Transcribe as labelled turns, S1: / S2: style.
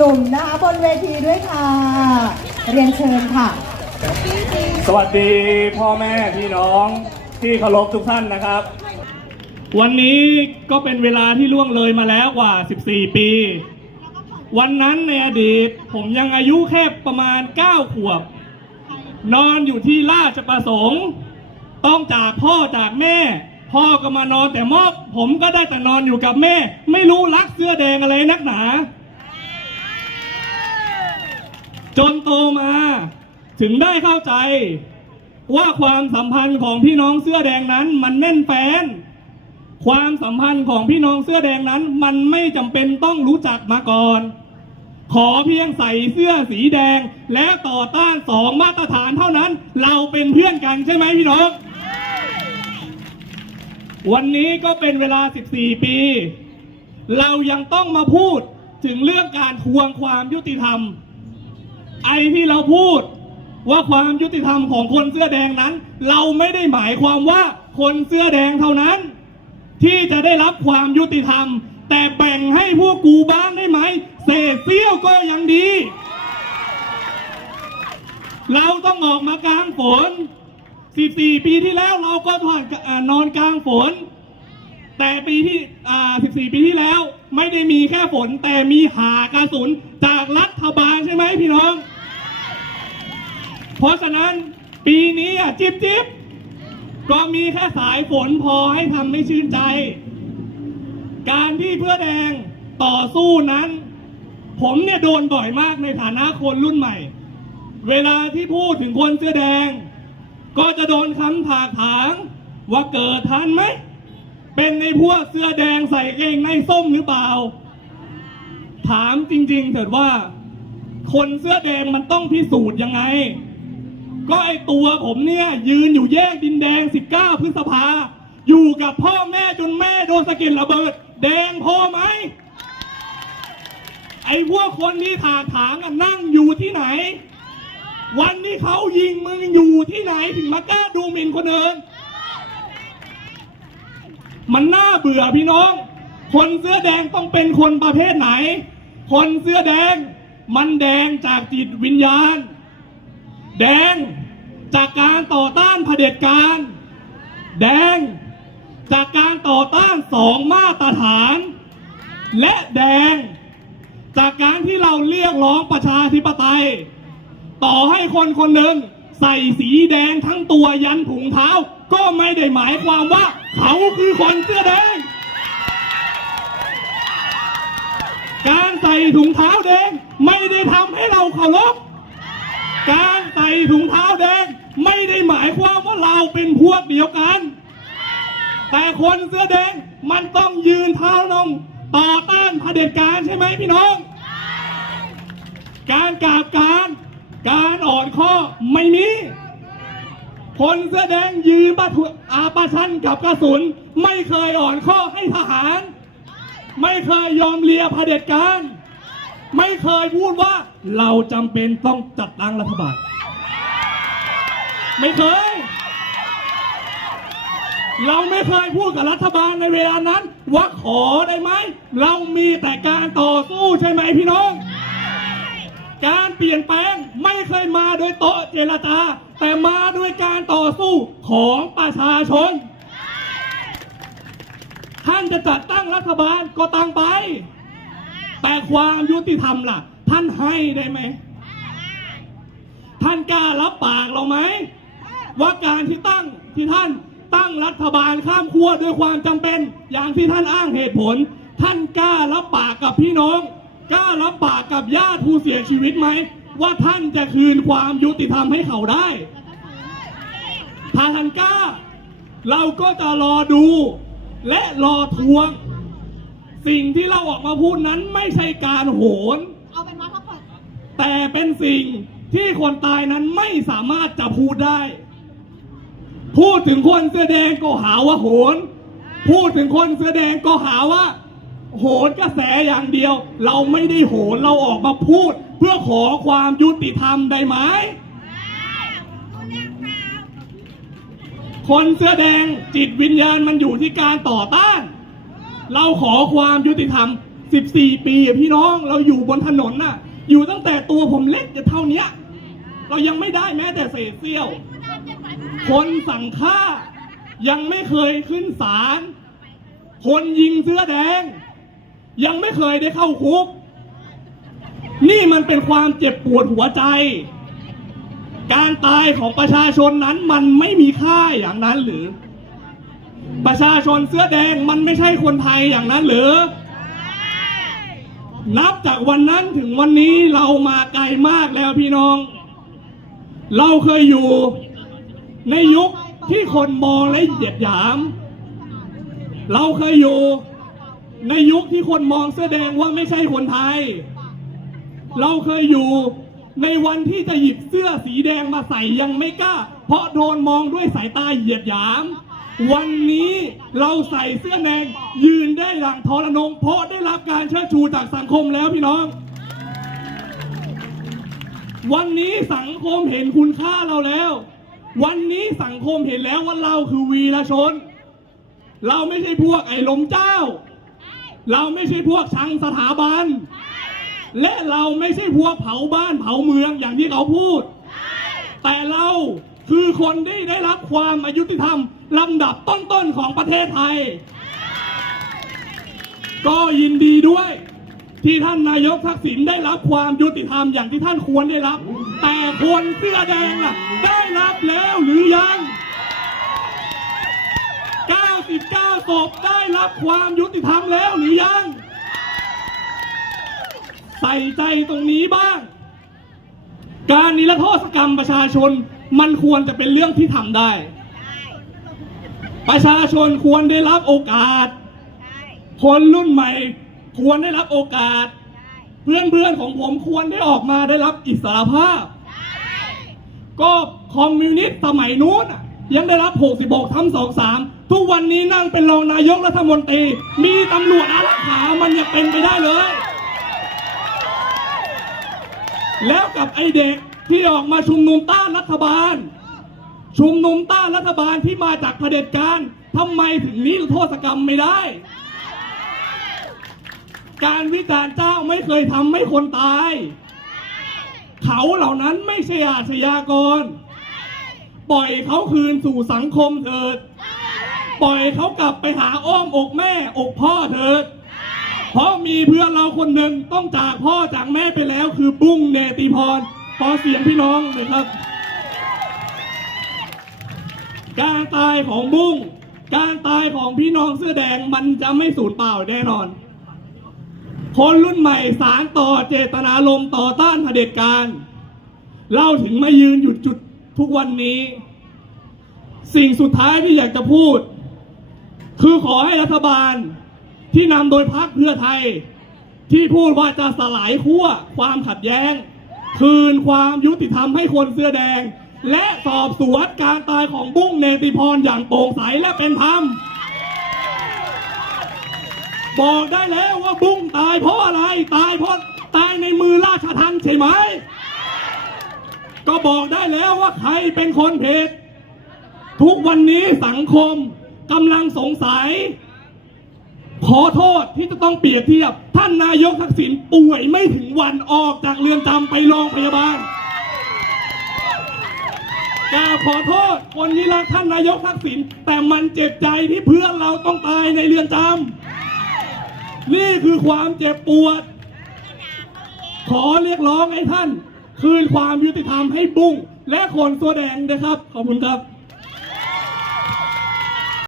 S1: นุ่มๆนะคะบนเวทีด้วยค่ะ เรียนเชิญค่ะ
S2: สวัสดีพ่อแม่พี่น้องที่เคารพทุกท่านนะครับ วันนี้ก็เป็นเวลาที่ล่วงเลยมาแล้วกว่า 14 ปี วันนั้นในอดีตผมยังอายุแค่ประมาณ 9 ขวบ นอนอยู่ที่ราชประสงค์ ต้องจากพ่อจากแม่ พ่อก็มานอนแต่มอบผมก็ได้แต่นอนอยู่กับแม่ ไม่รู้รักเสื้อแดงอะไรนักหนา จนโตมา ถึงได้เข้าใจ ว่าความสัมพันธ์ของพี่น้องเสื้อแดงนั้น มันแน่นแฟนความสัมพันธ์ของพี่น้องเสื้อแดงนั้น มันไม่จำเป็นต้องรู้จักมาก่อน ขอเพียงใส่เสื้อสีแดงและต่อต้านสองมาตรฐานเท่านั้น เราเป็นเพื่อนกันใช่ไหมพี่น้อง วันนี้ก็เป็นเวลา 14 ปี เรายังต้องมาพูดถึงเรื่องการทวงความยุติธรรม ไอที่เราพูดว่าความยุติธรรมของคนเสื้อแดงนั้น เราไม่ได้หมายความว่าคนเสื้อแดงเท่านั้น ที่จะได้รับความยุติธรรม แต่แบ่งให้พวกกูบ้างได้ไหมเศษเสี้ยวก็ยังดี เราต้องออกมากลางฝน 14 ปีที่แล้วเราก็ผ่านอนอนกลางฝน แต่ปีที่ 14 ปีที่แล้วไม่ได้มีแค่ฝนแต่มีหากระสุนจากรัฐบาลใช่ไหมพี่น้อง เพราะฉะนั้นปีนี้อะจิบจิบก็มีแค่สายฝนพอให้ทำไม่ชื่นใจ การที่เพื่อแดงต่อสู้นั้น ผมเนี่ยโดนบ่อยมากในฐานะคนรุ่นใหม่ เวลาที่พูดถึงคนเสื้อแดง ก็จะโดนคำถากถางว่าเกิดทันไหม เป็นในพวกเสื้อแดงใส่เกงในส้มหรือเปล่า ถามจริง ๆ เถิดว่า คนเสื้อแดงมันต้องพิสูจน์ยังไง ก็ไอตัวผมเนี่ยยืนอยู่แยกดินแดง 19 พฤษภา อยู่กับพ่อแม่จนแม่โดนสะเก็ดระเบิด แดงพอไหม ไอพวกคนที่ถากถางอะนั่งอยู่ที่ไหน วันที่เขายิงมึงอยู่ที่ไหนถึงมากล้าดูหมิ่นคนอื่นมันน่าเบื่อพี่น้อง คนเสื้อแดงต้องเป็นคนประเภทไหน คนเสื้อแดง มันแดงจากจิตวิญญาณ แดงจากการต่อต้านเผด็จการ แดงจากการต่อต้านสองมาตรฐาน และแดง จากการที่เราเรียกร้องประชาธิปไตย ต่อให้คนคนหนึ่งใส่สีแดงทั้งตัวยันถุงเท้า ก็ไม่ได้หมายความว่า เขาคือคนเสื้อแดง การใส่ถุงเท้าแดงไม่ได้ทำให้เราเคารพ การใส่ถุงเท้าแดงไม่ได้หมายความว่าเราเป็นพวกเดียวกัน แต่คนเสื้อแดงมันต้องยืนเท้าลงต่อต้านเผด็จการใช่ไหมพี่น้อง การกราบการการอ่อนข้อไม่มี คนเสื้อแดงยืนประทุอาประชันกับกระสุน ไม่เคยอ่อนข้อให้ทหาร ไม่เคยยอมเลียเผด็จการ ไม่เคยพูดว่าเราจำเป็นต้องจัดตั้งรัฐบาล ไม่เคย เราไม่เคยพูดกับรัฐบาลในเวลานั้น ว่าขอได้ไหม เรามีแต่การต่อสู้ใช่ไหมพี่น้อง การเปลี่ยนแปลงไม่เคยมาโดยโต๊ะเจรจา แต่มาด้วยการต่อสู้ของประชาชน ท่านจะจัดตั้งรัฐบาลก็ตั้งไป แต่ความยุติธรรมล่ะ ท่านให้ได้ไหม ท่านกล้ารับปากเราไหม ว่าการที่ตั้งที่ท่านตั้งรัฐบาลข้ามขั้วด้วยความจำเป็น อย่างที่ท่านอ้างเหตุผล ท่านกล้ารับปากกับพี่น้องกล้ารับปากกับญาติผู้เสียชีวิตไหม ว่าท่านจะคืนความยุติธรรมให้เขาได้ถ้าท่านกล้า เราก็จะรอดูและรอทวง สิ่งที่เราออกมาพูดนั้นไม่ใช่การโหน เอาเป็นว่าถ้าเปิดแต่เป็นสิ่งที่คนตายนั้นไม่สามารถจะพูดได้ พูดถึงคนเสื้อแดงก็หาว่าโหน พูดถึงคนเสื้อแดงก็หาว่า โหนกระแสอย่างเดียว เราไม่ได้โหนเราออกมาพูด เพื่อขอความยุติธรรมได้ไหมคนเสื้อแดงจิตวิญญาณมันอยู่ที่การต่อต้าน เราขอความยุติธรรม 14 ปีพี่น้องเราอยู่บนถนนน่ะ อยู่ตั้งแต่ตัวผมเล็กจะเท่าเนี้ย เรายังไม่ได้แม้แต่เศษเสี้ยว คนสั่งฆ่า ยังไม่เคยขึ้นศาลคนยิงเสื้อแดง ยังไม่เคยได้เข้าคุก นี่มันเป็นความเจ็บปวดหัวใจ การตายของประชาชนนั้นมันไม่มีค่าอย่างนั้นหรือ ประชาชนเสื้อแดงมันไม่ใช่คนไทยอย่างนั้นหรือ นับจากวันนั้นถึงวันนี้เรามาไกลมากแล้วพี่น้อง เราเคยอยู่ในยุคที่คนมองและเหยียดหยาม เราเคยอยู่ในยุคที่คนมองเสื้อแดงว่าไม่ใช่คนไทย เราเคยอยู่ในวันที่จะหยิบเสื้อสีแดงมาใส่ยังไม่กล้า เพราะโดนมองด้วยสายตาเหยียดหยาม วันนี้เราใส่เสื้อแดงยืนได้อย่างทรนงเพราะได้รับการเชิดชูจากสังคมแล้วพี่น้อง วันนี้สังคมเห็นคุณค่าเราแล้ว วันนี้สังคมเห็นแล้วว่าเราคือวีรชน เราไม่ใช่พวกไอ้ลมเจ้า เราไม่ใช่พวกชังสถาบัน และเราไม่ใช่พวกเผาบ้านเผาเมืองอย่างที่เขาพูด แต่เราคือคนที่ได้รับความอายุติธรรม ลำดับต้นๆของประเทศไทย ก็ยินดีด้วย ที่ท่านนายกทักษิณได้รับความยุติธรรมอย่างที่ท่านควรได้รับ แต่คนเสื้อแดงน่ะ ได้รับแล้วหรือยัง 99ศพได้รับความยุติธรรมแล้วหรือยัง ใส่ใจตรงนี้บ้าง การนิรโทษกรรมประชาชนมันควรจะเป็นเรื่องที่ทำได้ ประชาชนควรได้รับโอกาส คนรุ่นใหม่ ควรได้รับโอกาส เพื่อนเพื่อนๆของผมควรได้ออกมาได้รับอิสรภาพ ก็คอมมิวนิสต์สมัยนู้นน่ะยังได้รับ 66ทำสองสามทุกวันนี้นั่งเป็นรองนายกรัฐมนตรี มีตำรวจอารักขามันยังเป็นไปได้เลย แล้วกับไอเด็กที่ออกมาชุมนุมต้านรัฐบาล ชุมนุมต้านรัฐบาลที่มาจากเผด็จการทำไมถึงนิรโทษกรรมไม่ได้ การวิจารณ์เจ้าไม่เคยทำให้คนตาย เขาเหล่านั้นไม่ใช่อาชญากร ปล่อยเขาคืนสู่สังคมเถิด ปล่อยเขากลับไปหาอ้อมอกแม่อกพ่อเถิด เพราะมีเพื่อนเราคนหนึ่งต้องจากพ่อจากแม่ไปแล้วคือบุ้งเนติพร ขอเสียงพี่น้องหน่อยครับ การตายของบุ้ง การตายของพี่น้องเสื้อแดงมันจะไม่สูญเปล่าแน่นอน คนรุ่นใหม่สารต่อเจตนารมณ์ต่อต้านเผด็จการเราถึงมายืนอยู่จุดทุกวันนี้ สิ่งสุดท้ายที่อยากจะพูด คือขอให้รัฐบาลที่นำโดยพรรคเพื่อไทย ที่พูดว่าจะสลายขั้วความขัดแย้ง คืนความยุติธรรมให้คนเสื้อแดง และสอบสวนการตายของบุ้งเนติพรอย่างโปร่งใสและเป็นธรรม บอกได้แล้วว่าบุ้งตายเพราะอะไร ตายเพราะตายในมือราชทันใช่ไหม ก็บอกได้แล้วว่าใครเป็นคนเพจทุกวันนี้สังคมกำลังสงสัย ขอโทษที่จะต้องเปรียบเทียบ ท่านนายกทักษิณป่วยไม่ถึงวันออกจากเรือนจำไปโรงพยาบาล กราบขอโทษคนที่รักท่านนายกทักษิณแต่มันเจ็บใจที่เพื่อนเราต้องตายในเรือนจำนี่คือความเจ็บปวด ขอเรียกร้องให้ท่าน คืนความยุติธรรมให้บุ้งและคนตัวแดงนะครับ ขอบคุณครับ